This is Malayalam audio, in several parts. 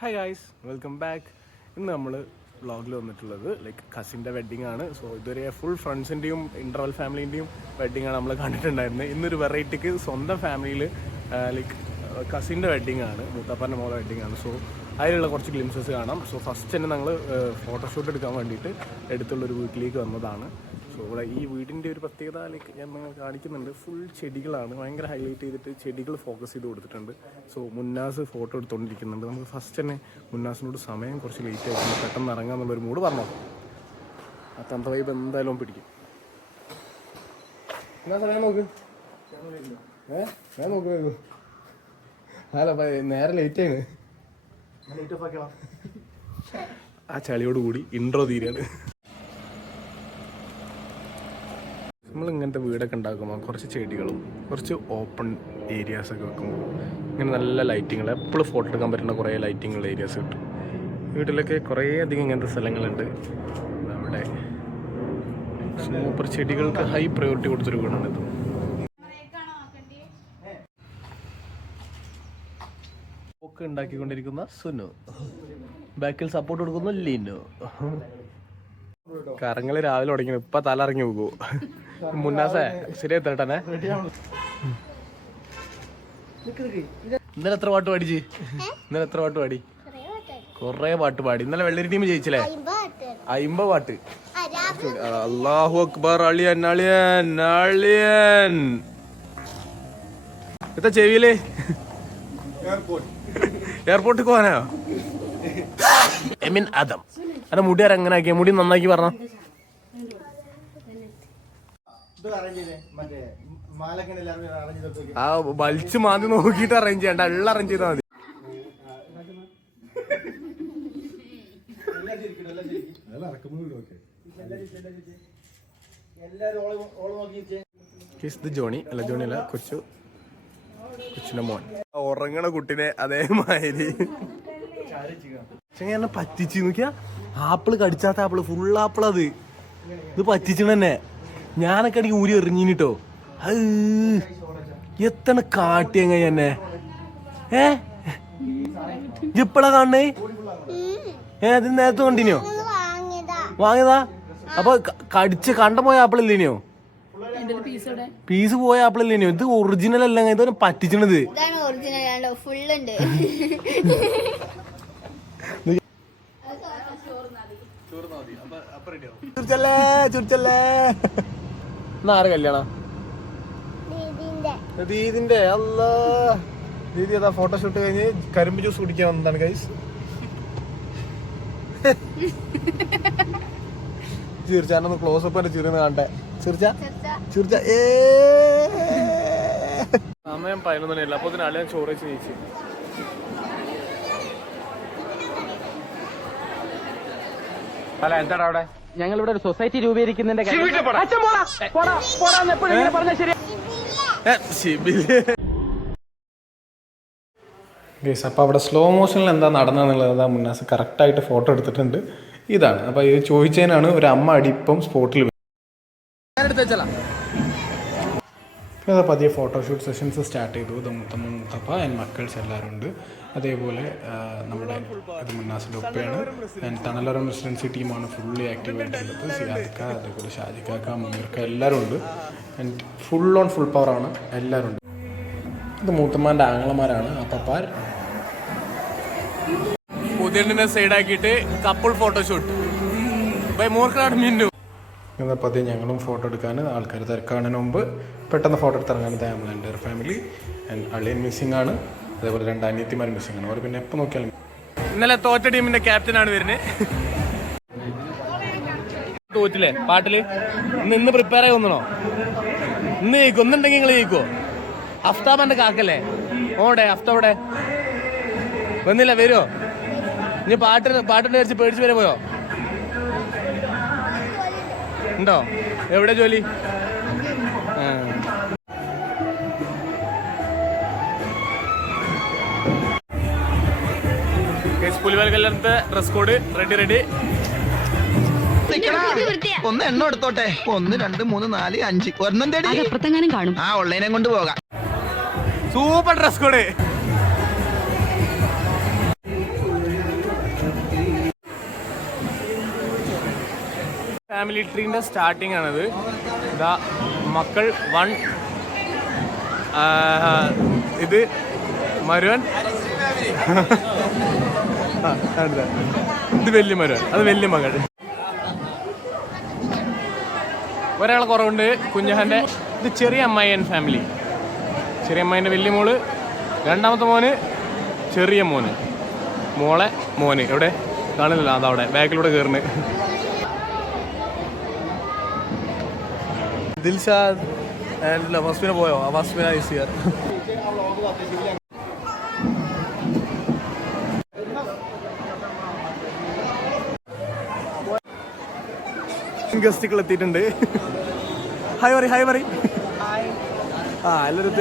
Hi guys, welcome back. ഇന്ന് നമ്മൾ വ്ളോഗിൽ വന്നിട്ടുള്ളത് കസിൻ്റെ വെഡ്ഡിങ് ആണ്. സോ ഇതുവരെ ഫുൾ ഫ്രണ്ട്സിൻ്റെയും ഇൻ്റർവൽ ഫാമിലീൻ്റെയും വെഡ്ഡിങ് ആണ് നമ്മൾ കണ്ടിട്ടുണ്ടായിരുന്നത്. ഇന്നൊരു വെറൈറ്റിക്ക് സ്വന്തം ഫാമിലിയിൽ കസിൻ്റെ വെഡ്ഡിങ് ആണ്, മൂത്താപ്പാൻ്റെ മോളെ വെഡ്ഡിങ് ആണ്. സോ അതിലുള്ള കുറച്ച് ഗ്ലിംസസ് കാണാം. സോ ഫസ്റ്റ് തന്നെ ഞങ്ങൾ ഫോട്ടോഷൂട്ട് എടുക്കാൻ വേണ്ടിയിട്ട് അടുത്തുള്ളൊരു വീട്ടിലേക്ക് വന്നതാണ്. സോ ഇവിടെ ഈ വീടിൻ്റെ ഒരു പ്രത്യേകത ഞാൻ നിങ്ങൾ കാണിക്കുന്നുണ്ട്. ഫുൾ ചെടികളാണ്, ഭയങ്കര ഹൈലൈറ്റ് ചെയ്തിട്ട് ചെടികൾ ഫോക്കസ് ചെയ്ത് കൊടുത്തിട്ടുണ്ട്. സോ മുന്നാസ് ഫോട്ടോ എടുത്തുകൊണ്ടിരിക്കുന്നുണ്ട്. നമുക്ക് ഫസ്റ്റ് തന്നെ മുന്നാസിനോട് സമയം കുറച്ച് ലേറ്റ് ആയിട്ട് പെട്ടെന്ന് ഇറങ്ങാമെന്നുള്ളൊരു മൂഡ് പറഞ്ഞോ. ആ തന്ത വൈബ് എന്തായാലും പിടിക്കും. എന്നാ സമയം നോക്ക്, ഞാൻ നോക്ക്. അല്ല നേരെ ലേറ്റ് ആണ്. ആ ചളിയോട് കൂടി ഇൻട്രോ തീരാണ്. നമ്മൾ ഇങ്ങനത്തെ വീടൊക്കെ ഉണ്ടാക്കുമ്പോൾ കുറച്ച് ചെടികളും കുറച്ച് ഓപ്പൺ ഏരിയാസൊക്കെ വെക്കുമ്പോൾ ഇങ്ങനെ നല്ല ലൈറ്റിങ്ങൾ, എപ്പോഴും ഫോട്ടോ എടുക്കാൻ പറ്റുന്ന കുറേ ലൈറ്റിങ്ങുള്ള ഏരിയാസ് കിട്ടും. വീട്ടിലൊക്കെ കുറേ അധികം ഇങ്ങനത്തെ സ്ഥലങ്ങളുണ്ട്. നമ്മുടെ സൂപ്പർ ചെടികൾക്ക് ഹൈ പ്രയോറിറ്റി കൊടുത്തൊരു വീടാണ് ഇത്. ഒക്കെ ഉണ്ടാക്കിക്കൊണ്ടിരിക്കുന്ന സുനു, ബാക്കിൽ സപ്പോർട്ട് കൊടുക്കുന്ന ലീനു. കറങ്ങള് രാവിലെ തുടങ്ങി, ഇപ്പൊ തല ഇറങ്ങി പോകുമോ മുന്നാസേ? ശരിയായി തരട്ടെ. ഇന്നലെ എത്ര പാട്ട് പാടിച്ച്? ഇന്നലെ എത്ര പാട്ട് പാടി? കൊറേ പാട്ട് പാടി. ഇന്നലെ വെള്ളരി ടീം ജയിച്ചില്ലേ? 50 പാട്ട്. അല്ലാഹു അക്ബർ. അളിയൻ അളിയൻ അളിയൻ. എത്ര ചെവിയില്? എയർപോർട്ടിൽ പോകാനോ? എമിൻ ആദം അന്റെ മുടി എങ്ങനെ ആക്കിയ? മുടി നന്നാക്കി പറഞ്ഞ. ആ വലിച്ചു മാന്തി നോക്കിയിട്ട് അറേഞ്ച് ചെയ്യണ്ട, എല്ലാം അറേഞ്ച് ചെയ്താൽ മതി. ഇത് ജോണി അല്ല, ജോണി അല്ല, കൊച്ചിന്റെ മോൻ. ഉറങ്ങണ കുട്ടിനെ അതേമാതിരി എന്നെ പറ്റിച്ച് നോക്കിയാ. ആപ്പിള് കടിച്ചാത്ത ആപ്പിള്, ഫുൾ ആപ്പിൾ. അത് ഇത് പറ്റിച്ചണ തന്നെ. ഞാനൊക്കെ അടിക്ക് ഊരി എറിഞ്ഞിട്ടോ. എത്തണ കാട്ടിയങ്ങ എന്നെ. ഇപ്പളാ കാണണേ? ഇത് നേരത്തെ കണ്ടിനോ? വാങ്ങിയതാ? അപ്പൊ കടിച്ച് കണ്ട പോയ ആപ്പിളില്ലേനോ? പീസ് പോയ ആപ്പിളില്ലേനോ? ഇത് ഒറിജിനൽ അല്ല, ഇത് പറ്റിച്ചണത്. ആരെ കല്യാണ? ദീദിന്റെ. അല്ലാ, ദീദി അതാ ഫോട്ടോഷൂട്ട് കഴിഞ്ഞ് കരിമ്പ് ജ്യൂസ് കുടിക്കാൻ വന്നതാണ് ഗൈസ്. ചിരിച്ചാനൊന്ന് ക്ലോസ് അപ്പ് ചിരിന്ന് കാണട്ടെ. ചിരിച്ച സമയം 11 മണിയല്ല. അപ്പൊ അതിനാളെ ചോറ് ചോദിച്ചു. അല്ല, എന്താണ് അവിടെ? ഞങ്ങളിവിടെ ഒരു സൊസൈറ്റി രൂപീകരിക്കുന്നതിന്റെ അപ്പോൾ അവിടെ സ്ലോ മോഷനിൽ എന്താ നടന്നതെന്നുള്ളത് മുന്നാസ് കറക്റ്റായിട്ട് ഫോട്ടോ എടുത്തിട്ടുണ്ട്. ഇതാണ്. അപ്പോൾ ഇത് ചോദിച്ചതിനാണ് ഒരു അമ്മ അടിപ്പം സ്പോട്ടിൽ. അപ്പോൾ പതിയെ ഫോട്ടോഷൂട്ട് സെഷൻസ് സ്റ്റാർട്ട് ചെയ്തു. ഇത് മുത്തപ്പ ആൻഡ് മക്കൾസ് എല്ലാവരും ഉണ്ട്. അതേപോലെ നമ്മുടെ ഇത് മുന്നാസിൻ്റെ ഉപ്പയാണ്. ആൻഡ് തണലോരം റെസിഡൻസി ടീമാണ് ഫുള്ളി ആക്റ്റീവായിട്ടുള്ളത്. സിയാദിക്ക, അതേപോലെ ഷാജിക്ക, മുനീർക്ക എല്ലാവരും ഉണ്ട്. ആൻഡ് ഫുൾ ഓൺ ഫുൾ പവറാണ് എല്ലാവരും ഉണ്ട്. ഇത് മൂത്തമ്മാൻ്റെ ആങ്ങളമാരാണ് അപ്പപ്പാർ. പുതിയ സൈഡാക്കിയിട്ട് കപ്പിൾ ഫോട്ടോഷൂട്ട് ബൈ മൂർക്കാട് മിന്നു. പതിയെ ഞങ്ങളും ഫോട്ടോ എടുക്കാൻ ആൾക്കാർ തിരക്കാണതിന് മുമ്പ് പെട്ടെന്ന് ഫോട്ടോ എടുത്തിറങ്ങാൻ നമ്മൾ എൻ്റെ ഒരു ഫാമിലി. ആൻഡ് അളിയൻ മിസ്സിംഗ് ആണ്, അതേപോലെ 2 അനിയത്തിമാർ മിസ്സിംഗ് ആണ്. അവർ പിന്നെ എപ്പോൾ നോക്കിയാലും. ഇന്നലെ തോറ്റ ടീമിന്റെ ക്യാപ്റ്റനാണ് വരുന്നത്. തോറ്റില്ലേ പാട്ടില്? ഇന്ന് പ്രിപ്പയർ ആയി വന്നോ? ഇന്ന് ജയിക്കും. ഒന്നുണ്ടെങ്കിൽ നിങ്ങൾ ജയിക്കുമോ? അഫ്താബന്റെ കാക്കല്ലേ ഓടെ? അഫ്താബടെ വന്നില്ല, വരുമോ? ഇനി പാട്ടിന്റെ വിചാരിച്ച് പേടിച്ച് വരെ പോയോ? ഉണ്ടോ? എവിടെ ജോലി? പുലിവാൽ കല്യാണത്തെ ഡ്രസ് കോഡ് റെഡി. ഒന്ന് എണ്ണം എടുത്തോട്ടെ. 1 2 3 4 5 ഒരെണ്ണം തേടി കാണും. ആ ഓൺലൈനെ കൊണ്ട് പോകാം. Super dress code. ഫാമിലി ട്രീൻ്റെ സ്റ്റാർട്ടിംഗ് ആണത്. ഇതാ മക്കൾ 1, ഇത് മരുവൻ, ഇത് വലിയ മരുവൻ, അത് വലിയ മകൾ. ഒരാളെ കുറവുണ്ട് കുഞ്ഞഹൻ്റെ. ഇത് ചെറിയ അമ്മായിയൻ ഫാമിലി. ചെറിയ അമ്മായിൻ്റെ വലിയ മോള്, രണ്ടാമത്തെ മോന്, ചെറിയ മോന്, മോളെ മോന് എവിടെ കാണില്ല, അതവിടെ ബാക്കിലൂടെ കയറുന്നു. ദിൽഷാദ് ആൻഡ് വസ്മിന പോയോ? വസ്മിന ഈസ് ഹിയർ. ഗസ്റ്റുകൾ എത്തിയിട്ടുണ്ട്. ഹായ് പറ, ഹായ് പറ. ആ എല്ലാവരും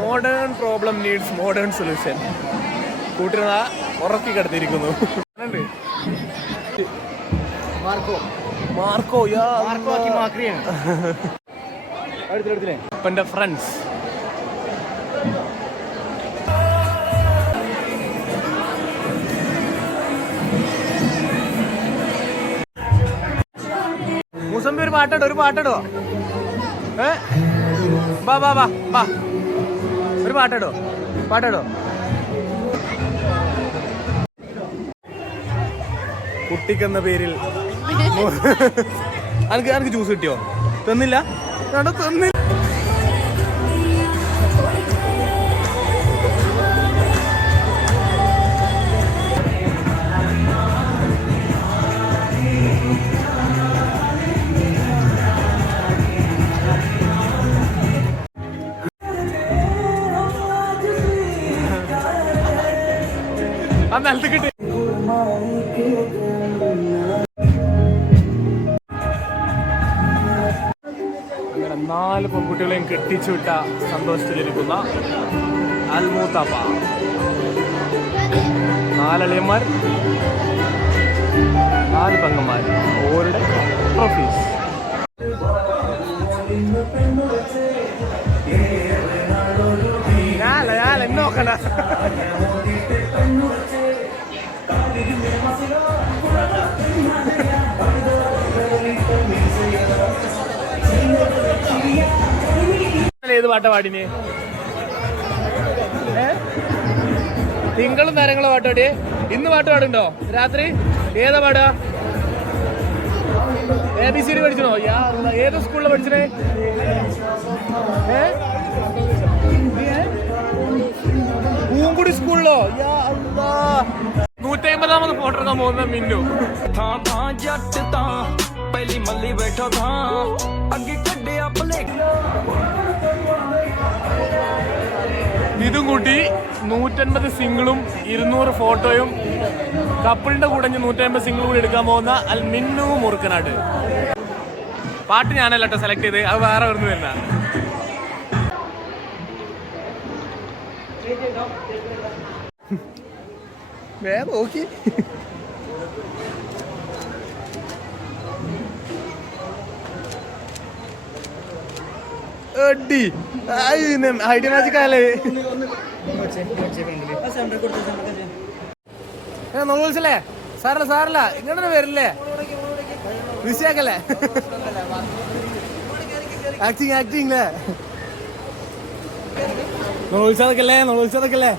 modern problem needs modern solution. കൂട്ടിരുന്ന ഉറക്കി കിടത്തിയിരിക്കുന്നു. മാർക്കോ എന്റെ ഫ്രണ്ട്സ്. മുസംബി ഒരു പാട്ടിടോ. ബാ ഒരു പാട്ടിടോ. കുട്ടിക്കെന്ന പേരിൽ അനക്ക് ജ്യൂസ് കിട്ടിയോ? തന്നില്ല. നിലത്ത് കിട്ടി. അങ്ങനെ 4 പെൺകുട്ടികളെയും കെട്ടിച്ചു വിട്ട സന്തോഷത്തിലിരിക്കുന്ന അൽമൂത്താപ്പ. 4 അളിയന്മാർ, 4 പെങ്ങന്മാർ, ഓരുടെ ട്രോഫീസ്. ഞാൻ എന്നെ നോക്കണ്ട. ഏത് പാട്ടാ പാടിന്? തിങ്കളും താരങ്ങളെ പാട്ട് പാടിയേ. ഇന്ന് പാട്ട് പാടുണ്ടോ രാത്രി? ഏതാ പാടാ? ABCD പഠിച്ചോ? ഏത് സ്കൂളിലാണ് പഠിച്ചേ? പൂങ്കുടി സ്കൂളിലോ? 150ാമത് ഫോട്ടോ എടുക്കാൻ പോകുന്ന മിന്നു. ഇതും കൂട്ടി 150 സിംഗിളും 200 ഫോട്ടോയും കപ്പിളിന്റെ കൂടെ 150 സിംഗിൾ കൂടി എടുക്കാൻ പോകുന്ന അൽ മിന്നു മുറുക്കനാട്. പാട്ട് ഞാനല്ല കേട്ടോ സെലക്ട് ചെയ്ത്, അത് വേറെ വരുന്നു തന്നെ. നോക്കി ഐഡിയ മാജിക് ആയല്ലേ? നോക്കില്ലേ? സാറല്ല ഇങ്ങനെ വരില്ലേ? ബിസിയാക്കല്ലേ? ആക്ടിങ് നോക്കിച്ചതൊക്കെയല്ലേ?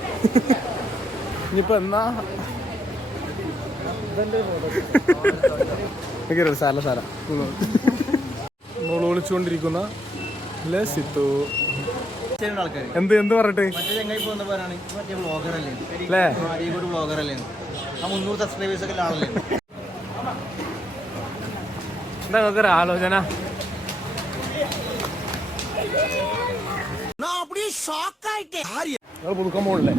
ഇനിയിപ്പോ എന്നാ സാറ വിളിച്ചുകൊണ്ടിരിക്കുന്ന സിത്തു. എന്ത് പറഞ്ഞിട്ട് എന്താ നോക്കൊരു ആലോചന? പുതുക്കം പോണില്ലേ?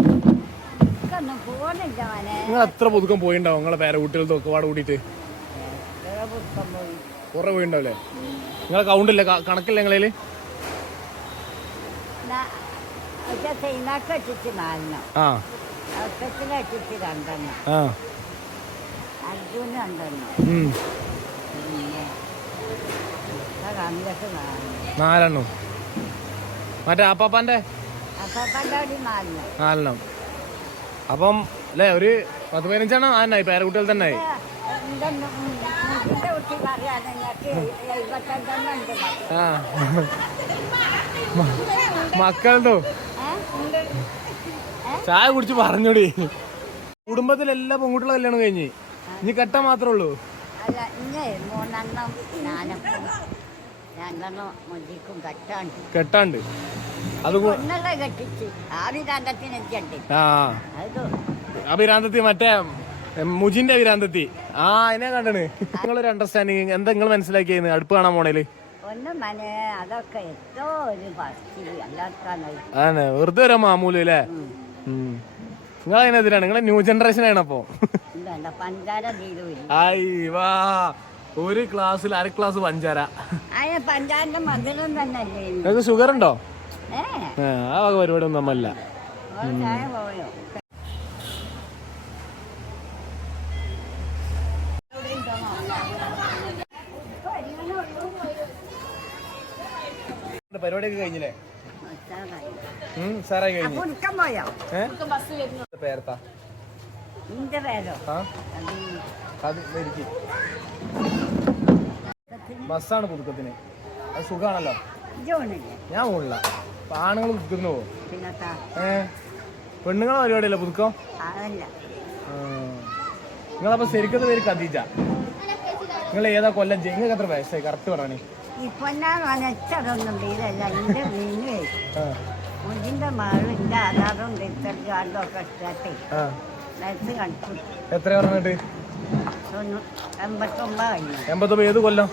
നിങ്ങൾ എത്ര പുതുക്കം പോയിണ്ടാവും? നിങ്ങളെ പേരെ കുട്ടികൾക്ക് ഒക്കെപാട് കൂട്ടിയിട്ട് കുറെ പോയിണ്ടാവില്ലേ? നിങ്ങളെ കൗണ്ടില്ലേ, കണക്കില്ല നിങ്ങളേല്? നാലെണ്ണം. മറ്റേ അപ്പാപ്പാന്റെ 4 അപ്പം അല്ലേ? ഒരു 10-15 ആനായി പേരക്കുട്ടികൾ തന്നെ ആയി. ആ മക്കളുണ്ടോ? ചായ കുടിച്ച് പറഞ്ഞോടി. കുടുംബത്തിലെല്ലാ പെൺകുട്ടികളും കല്യാണം കഴിഞ്ഞ് ഇനി കെട്ടാൻ മാത്രമേ ഉള്ളൂ. കെട്ടാണ്ട് അത് അഭിരാന്തത്തി മറ്റേ മുജിന്റെ അഭിരാന്തത്തി. ആ അതിനെ കണ്ടണ്. നിങ്ങളൊരു അണ്ടർസ്റ്റാൻഡിങ് എന്താ നിങ്ങൾ മനസ്സിലാക്കിയത് അടുപ്പ് കാണാൻ പോണേല്? അതെ വെറുതെ വരാൻ മാമൂല് അല്ലേ? നിങ്ങൾ അതിനെതിരാണ്. നിങ്ങളെ ന്യൂ ജനറേഷൻ ആണ്. അപ്പൊ വാ ഒരു ക്ലാസ്സിൽ അര ക്ലാസ് പഞ്ചാര. നിങ്ങൾക്ക് ഷുഗർ ഉണ്ടോ? ആ വക പരിപാടി ഒന്നും നമ്മല്ല. പരിപാടിയൊക്കെ കഴിഞ്ഞില്ലേ? സാറായി കഴിഞ്ഞു. പേരത്താ ബസ്സാണ് പുതുക്കത്തിന്. അത് സുഖാണല്ലോ. ഞാൻ പോണില്ല. ആണുങ്ങൾ പുതുക്കുന്നു പോവും. പെണ്ണുങ്ങളെ പരിപാടിയല്ലേ പുതുക്കം? നിങ്ങളപ്പോ ശരിക്കത്തെ പേര് ഖദീജ. നിങ്ങൾ ഏതാ കൊല്ലം? നിങ്ങൾക്ക് എത്ര വയസ്സായി കറക്റ്റ് പറഞ്ഞേ? എത്ര പറഞ്ഞിട്ട്? 89. ഏത് കൊല്ലം?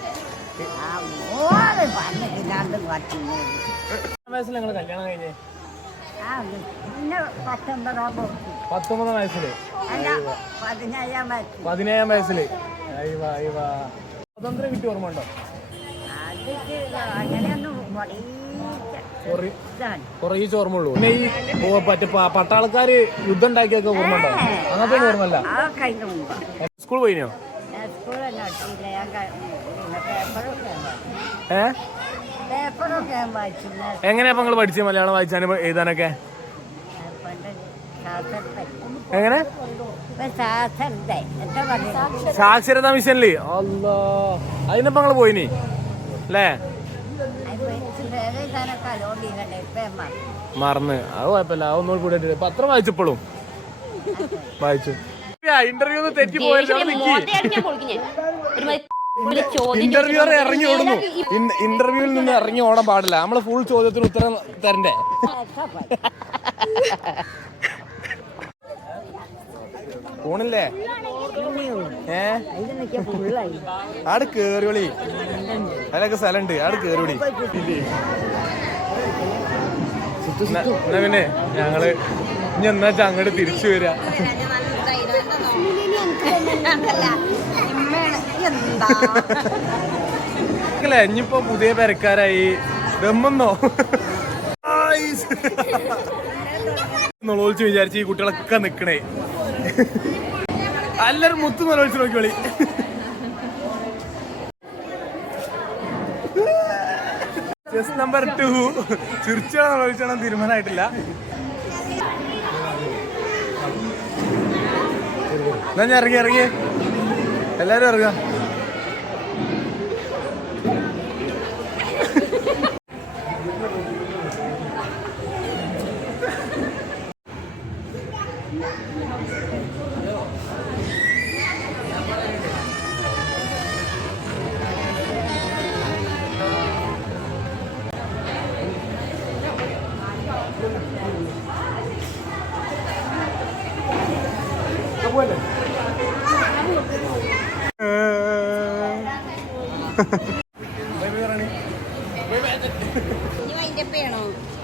വയസ്സിൽ നിങ്ങൾ കല്യാണം കഴിഞ്ഞേ? 19 വയസ്സില്? 17 വയസ്സില്? സ്വതന്ത്രം കിട്ടിയ ഓർമ്മ ഉണ്ടോ? കുറേ ഓർമ്മ ഉള്ളൂ. പിന്നെ ഈ മറ്റേ പട്ടാളക്കാര് യുദ്ധം ഉണ്ടാക്കിയൊക്കെ ഓർമ്മ ഉണ്ടോ? അങ്ങനത്തെ ഓർമ്മല്ല. സ്കൂൾ പോയിനോ? എങ്ങനെയാ നിങ്ങൾ പഠിച്ചത് മലയാളം വായിച്ചാനും എഴുതാനൊക്കെ? എങ്ങനെ? സാക്ഷരതാ മിഷനില്? അല്ലാ അതിനപ്പോ നിങ്ങള് പോയിനി അല്ലേ? മറന്ന്. അത് കുഴപ്പമില്ല. അതൊന്നും കൂടെ പത്രം വായിച്ചപ്പോഴും വായിച്ചു. ഇന്റർവ്യൂ തെറ്റി പോയത്. ഇന്റർവ്യൂവർ ഇറങ്ങി ഓടുന്നു. ഇന്റർവ്യൂവിൽ നിന്ന് ഇറങ്ങി ഓടാൻ പാടില്ല. നമ്മള് ഫുൾ ചോദ്യത്തിന് ഉത്തരം തരണ്ടേ? പോണില്ലേ? ആട് കേറിയോളി. അതിലൊക്കെ സ്ഥലമുണ്ട്. ആട് കേറിയോളി. പിന്നെ ഞങ്ങള് ഇനി എന്നാ അങ്ങോട്ട് തിരിച്ചു വരാ. ഇനിയിപ്പോ പുതിയ പെരക്കാരായി. ദമ്മെന്നോ നൊളോളിച്ച് വിചാരിച്ച് ഈ കുട്ടികളൊക്കെ നിക്കണേ. എല്ലാരും മുത്ത് നൊളോളിച്ച് നോക്കിയോളി. Just number 2 ചിരിച്ചാണോ നൊളോളിച്ചാണോ തീരുമാനമായിട്ടില്ല. എന്നാ ഞാൻ ഇറങ്ങി എല്ലാരും ഇറങ്ങാം.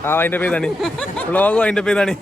ആ അതിന്റെ പേതാണ് വ്ളോഗും അതിന്റെ പേതാണ്.